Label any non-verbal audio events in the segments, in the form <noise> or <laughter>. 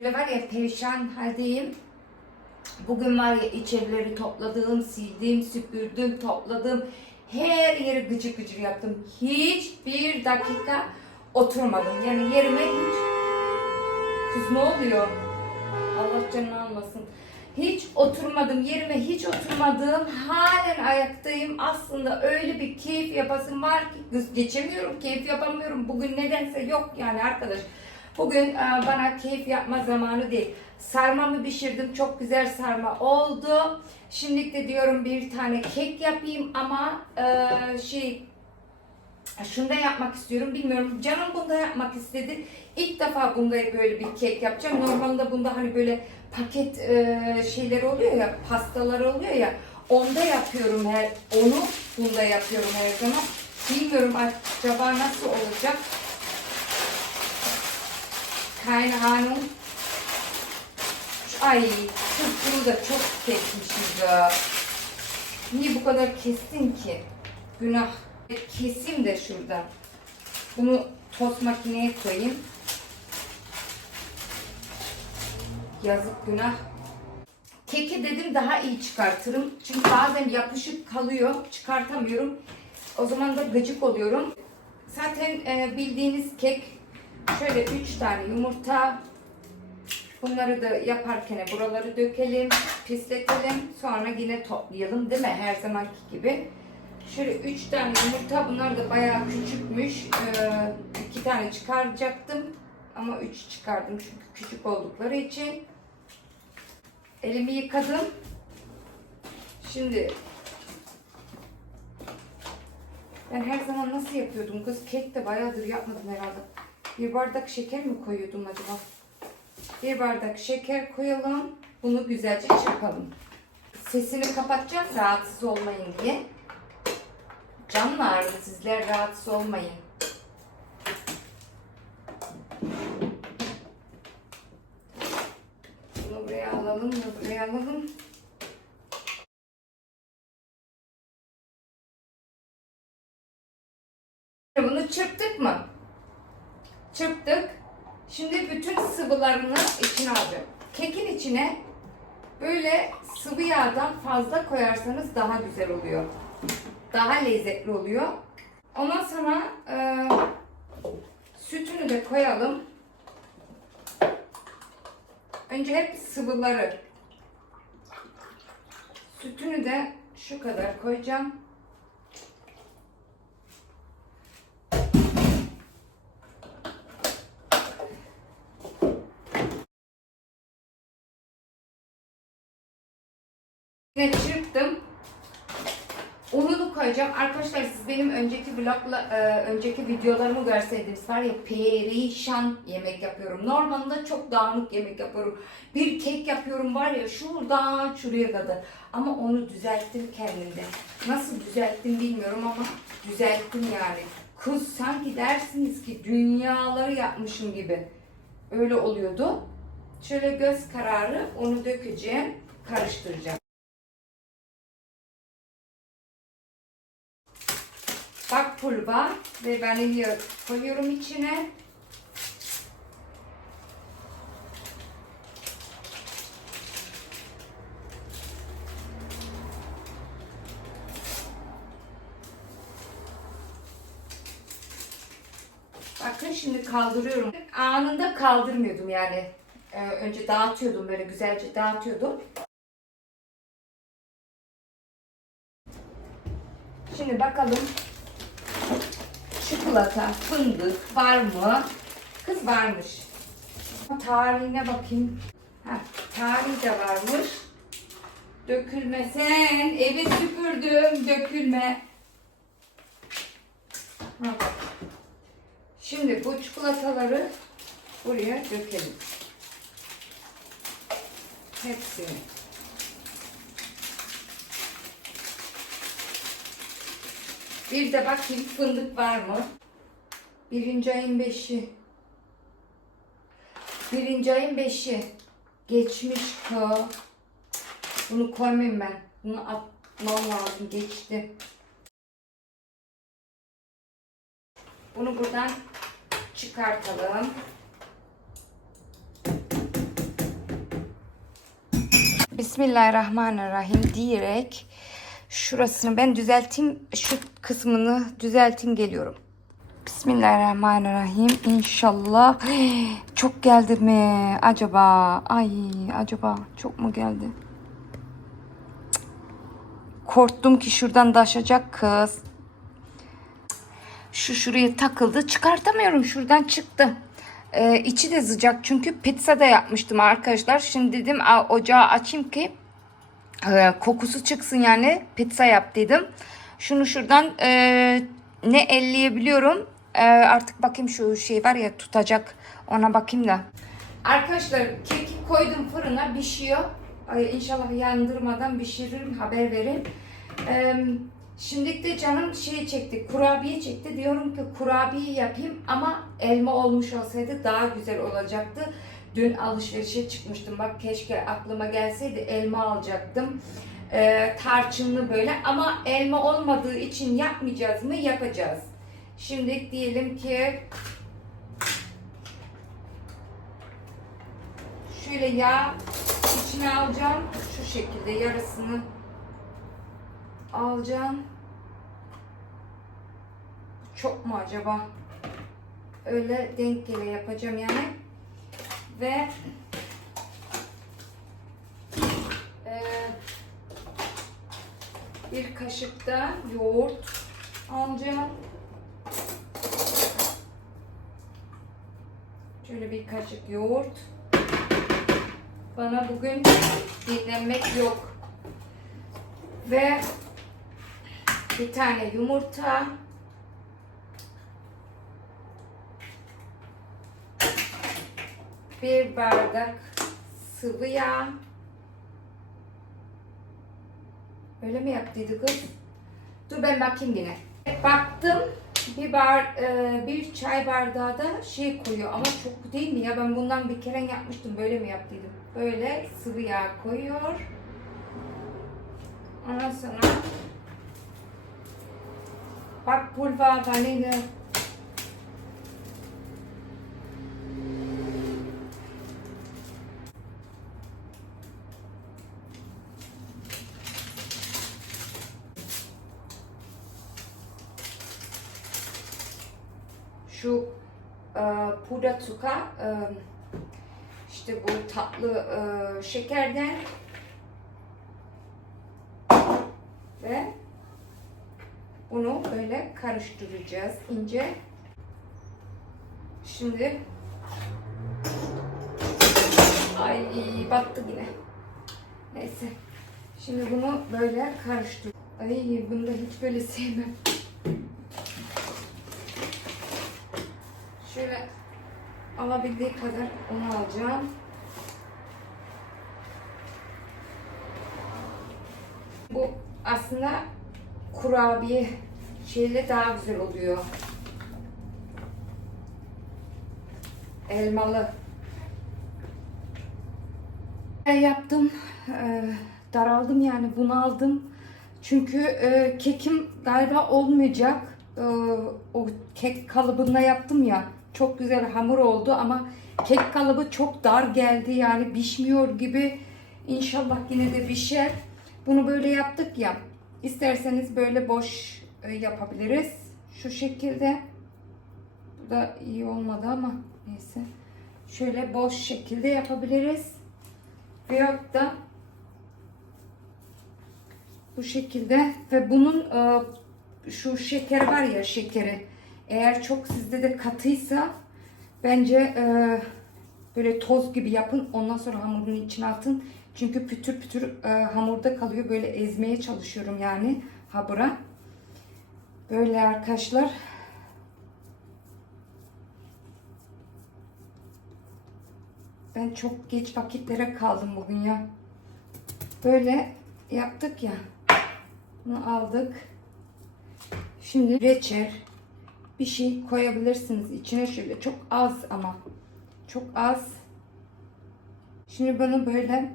Böyle var ya perişan haldeyim. Bugün var ya içerileri topladım, sildim, süpürdüm, topladım. Her yeri gıcır gıcır yaptım. Hiçbir dakika oturmadım. Yani yerime hiç... Kız ne oluyor? Allah canını almasın. Hiç oturmadım. Yerime hiç oturmadım. Halen ayaktayım. Aslında öyle bir keyif yapasım var ki kız geçemiyorum. Keyif yapamıyorum. Bugün nedense yok yani arkadaş. Bugün e, bana keyif yapma zamanı değil. Sarmamı pişirdim. Çok güzel sarma oldu. Şimdi de diyorum bir tane kek yapayım ama e, şey şunu da yapmak istiyorum. Bilmiyorum. Canım bunda yapmak istedi. İlk defa bunda böyle bir kek yapacağım. Normalde bunda hani böyle paket e, şeyler oluyor ya, pastalar oluyor ya. Onda yapıyorum her onu bunda yapıyorum her zaman. Bilmiyorum acaba nasıl olacak. Keine Ahnung. Ay, şu bunu da çok kesmişiz ya. Niye bu kadar kestin ki? Günah. Kesim de şuradan. Bunu tost makineye koyayım. Yazık günah. Keki dedim daha iyi çıkartırım. Çünkü bazen yapışık kalıyor. Çıkartamıyorum. O zaman da gıcık oluyorum. Zaten e, bildiğiniz kek şöyle 3 tane yumurta. Bunları da yaparken buraları dökelim, pisletelim. Sonra yine toplayalım değil mi? Her zamanki gibi. Şöyle 3 tane yumurta. Bunlar da bayağı küçükmüş. 2 tane çıkaracaktım. Ama 3 çıkardım çünkü küçük oldukları için. Elimi yıkadım. Şimdi ben her zaman nasıl yapıyordum kız? Kek de bayağıdır yapmadım herhalde. Bir bardak şeker mi koyuyordum acaba? Bir bardak şeker koyalım. Bunu güzelce çırpalım. Sesini kapatacağım rahatsız olmayın diye. Canlar sizler rahatsız olmayın. Bunu buraya alalım, bunu buraya alalım. Bunu çırptık mı? Çırptık. Şimdi bütün sıvılarını içine alacağım. Kekin içine böyle sıvı yağdan fazla koyarsanız daha güzel oluyor. Daha lezzetli oluyor. Ondan sonra e, sütünü de koyalım. Önce hep sıvıları. Sütünü de şu kadar koyacağım. Yine çırptım. Ununu koyacağım. Arkadaşlar siz benim önceki vlogla, e, önceki videolarımı görseydiniz var ya perişan yemek yapıyorum. Normalde çok dağınık yemek yapıyorum. Bir kek yapıyorum var ya şuradan şuraya kadar. Ama onu düzelttim kendimde. Nasıl düzelttim bilmiyorum ama düzelttim yani. Kız sanki dersiniz ki dünyaları yapmışım gibi. Öyle oluyordu. Şöyle göz kararı onu dökeceğim, karıştıracağım. Pulva ve vanilya koyuyorum içine. Bakın şimdi kaldırıyorum. Anında kaldırmıyordum yani. Ee, önce dağıtıyordum böyle güzelce dağıtıyordum. Şimdi bakalım çikolata, fındık var mı? Kız varmış. Tarihine bakayım. Ha, tarihi de varmış. Dökülme sen. Evi süpürdüm. Dökülme. Ha. Şimdi bu çikolataları buraya dökelim. Hepsini. Bir de bakayım fındık var mı? Birinci ayın beşi. Birinci ayın beşi. Geçmiş ko. Bunu koymayayım ben. Bunu atmam lazım. Geçti. Bunu buradan çıkartalım. Bismillahirrahmanirrahim diyerek şurasını ben düzelteyim. Şu kısmını düzelteyim geliyorum. Bismillahirrahmanirrahim. İnşallah. <gasps> Çok geldi mi acaba? Ay acaba çok mu geldi? Korktum ki şuradan taşacak kız. Şu şuraya takıldı. Çıkartamıyorum. Şuradan çıktı. Ee, içi de sıcak çünkü pizza da yapmıştım arkadaşlar. Şimdi dedim "Aa, ocağı açayım ki e, kokusu çıksın yani pizza yap dedim. Şunu şuradan e, ne elleyebiliyorum. E, artık bakayım şu şey var ya tutacak ona bakayım da. Arkadaşlar keki koydum fırına pişiyor. Ay, inşallah yandırmadan pişiririm haber verin. E, şimdi de canım şey çekti kurabiye çekti. Diyorum ki kurabiye yapayım ama elma olmuş olsaydı daha güzel olacaktı. Dün alışverişe çıkmıştım. Bak keşke aklıma gelseydi elma alacaktım. Ee, tarçınlı böyle ama elma olmadığı için yapmayacağız mı? Yapacağız. Şimdi diyelim ki şöyle yağ içine alacağım. Şu şekilde yarısını alacağım. Çok mu acaba? Öyle denk gele yapacağım yani ve e, bir kaşık da yoğurt alacağım. Şöyle bir kaşık yoğurt. Bana bugün dinlenmek yok. Ve bir tane yumurta. bir bardak sıvı yağ. Öyle mi yaptıydı kız? Dur ben bakayım yine. Baktım bir bar e, bir çay bardağı da şey koyuyor ama çok değil mi ya ben bundan bir kere yapmıştım böyle mi yaptıydım? Böyle sıvı yağ koyuyor. Ondan sonra bak pulver vanilya şu e, pudra zucker e, işte bu tatlı e, şekerden ve bunu böyle karıştıracağız ince. Şimdi ay battı yine. Neyse. Şimdi bunu böyle karıştır. Ay bunu da hiç böyle sevmem. Şöyle alabildiği kadar onu alacağım. Bu aslında kurabiye şeyle daha güzel oluyor. Elmalı. Yaptım. Ee, daraldım yani bunaldım. Çünkü e, kekim galiba olmayacak. Ee, o kek kalıbında yaptım ya. Çok güzel hamur oldu ama kek kalıbı çok dar geldi yani pişmiyor gibi. İnşallah yine de pişer. Bunu böyle yaptık ya. İsterseniz böyle boş e, yapabiliriz. Şu şekilde. Bu da iyi olmadı ama neyse. Şöyle boş şekilde yapabiliriz. Veyahut da bu şekilde ve bunun e, şu şeker var ya şekeri eğer çok sizde de katıysa bence e, böyle toz gibi yapın. Ondan sonra hamurun içine atın. Çünkü pütür pütür e, hamurda kalıyor. Böyle ezmeye çalışıyorum yani hamura. Böyle arkadaşlar. Ben çok geç vakitlere kaldım bugün ya. Böyle yaptık ya. Bunu aldık. Şimdi reçel bir şey koyabilirsiniz içine şöyle çok az ama çok az. Şimdi bunu böyle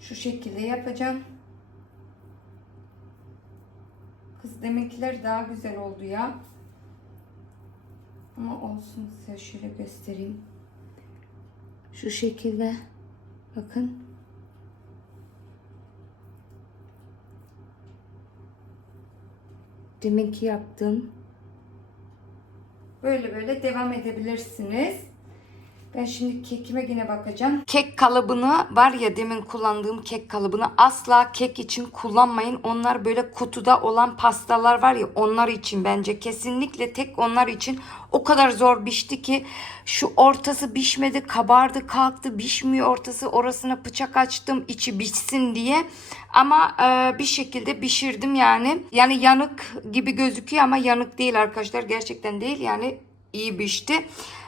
şu şekilde yapacağım. Kız deminkiler daha güzel oldu ya. Ama olsun size şöyle göstereyim. Şu şekilde bakın. Demek ki yaptığım Böyle böyle devam edebilirsiniz. Ben şimdi kekime yine bakacağım. Kek kalıbını var ya demin kullandığım kek kalıbını asla kek için kullanmayın. Onlar böyle kutuda olan pastalar var ya onlar için bence kesinlikle tek onlar için o kadar zor pişti ki şu ortası pişmedi kabardı kalktı pişmiyor ortası orasına bıçak açtım içi pişsin diye ama e, bir şekilde pişirdim yani yani yanık gibi gözüküyor ama yanık değil arkadaşlar gerçekten değil yani iyi pişti.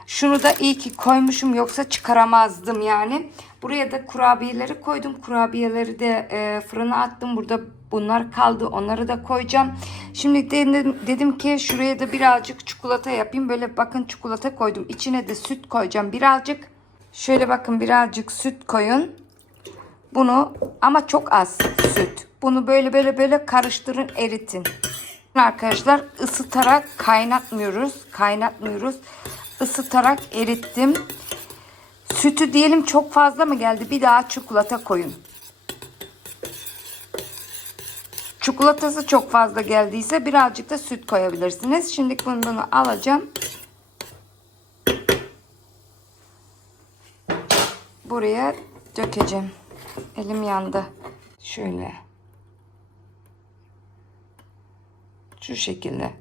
Şunu da iyi ki koymuşum yoksa çıkaramazdım yani. Buraya da kurabiyeleri koydum. Kurabiyeleri de e, fırına attım. Burada bunlar kaldı. Onları da koyacağım. Şimdi dedim, dedim ki şuraya da birazcık çikolata yapayım. Böyle bakın çikolata koydum. İçine de süt koyacağım birazcık. Şöyle bakın birazcık süt koyun. Bunu ama çok az süt. Bunu böyle böyle böyle karıştırın eritin. Arkadaşlar ısıtarak kaynatmıyoruz. Kaynatmıyoruz. Isıtarak erittim. Sütü diyelim çok fazla mı geldi? Bir daha çikolata koyun. Çikolatası çok fazla geldiyse birazcık da süt koyabilirsiniz. Şimdi bunu, bunu alacağım. Buraya dökeceğim. Elim yandı. Şöyle. Şu şekilde.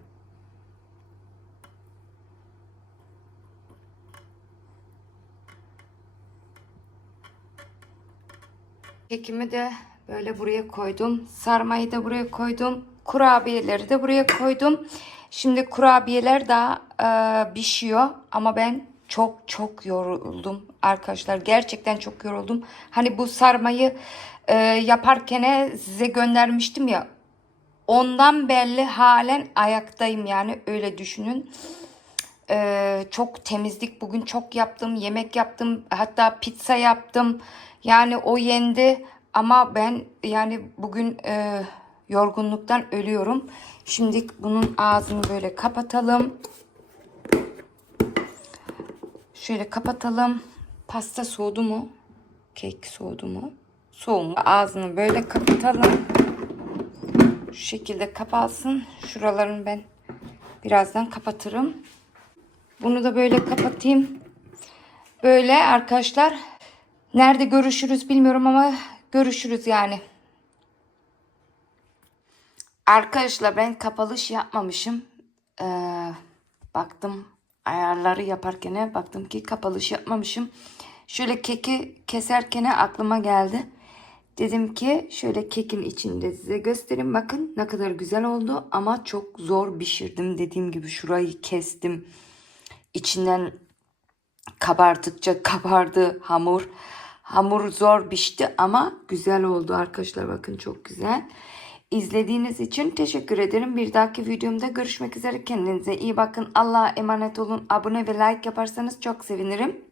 Kekimi de böyle buraya koydum. Sarmayı da buraya koydum. Kurabiyeleri de buraya koydum. Şimdi kurabiyeler daha e, pişiyor ama ben çok çok yoruldum arkadaşlar. Gerçekten çok yoruldum. Hani bu sarmayı e, yaparken size göndermiştim ya. Ondan belli halen ayaktayım yani öyle düşünün. Ee, çok temizlik bugün çok yaptım. Yemek yaptım. Hatta pizza yaptım. Yani o yendi. Ama ben yani bugün e, yorgunluktan ölüyorum. Şimdi bunun ağzını böyle kapatalım. Şöyle kapatalım. Pasta soğudu mu? Kek soğudu mu? Soğumuş. Ağzını böyle kapatalım. Şu şekilde kapansın. Şuralarını ben birazdan kapatırım. Bunu da böyle kapatayım. Böyle arkadaşlar. Nerede görüşürüz bilmiyorum ama görüşürüz yani. Arkadaşlar ben kapalış yapmamışım. Ee, baktım ayarları yaparken baktım ki kapalış yapmamışım. Şöyle keki keserken aklıma geldi. Dedim ki şöyle kekin içinde size göstereyim. Bakın ne kadar güzel oldu ama çok zor pişirdim. Dediğim gibi şurayı kestim. İçinden kabardıkça kabardı hamur. Hamur zor pişti ama güzel oldu arkadaşlar. Bakın çok güzel. İzlediğiniz için teşekkür ederim. Bir dahaki videomda görüşmek üzere. Kendinize iyi bakın. Allah'a emanet olun. Abone ve like yaparsanız çok sevinirim.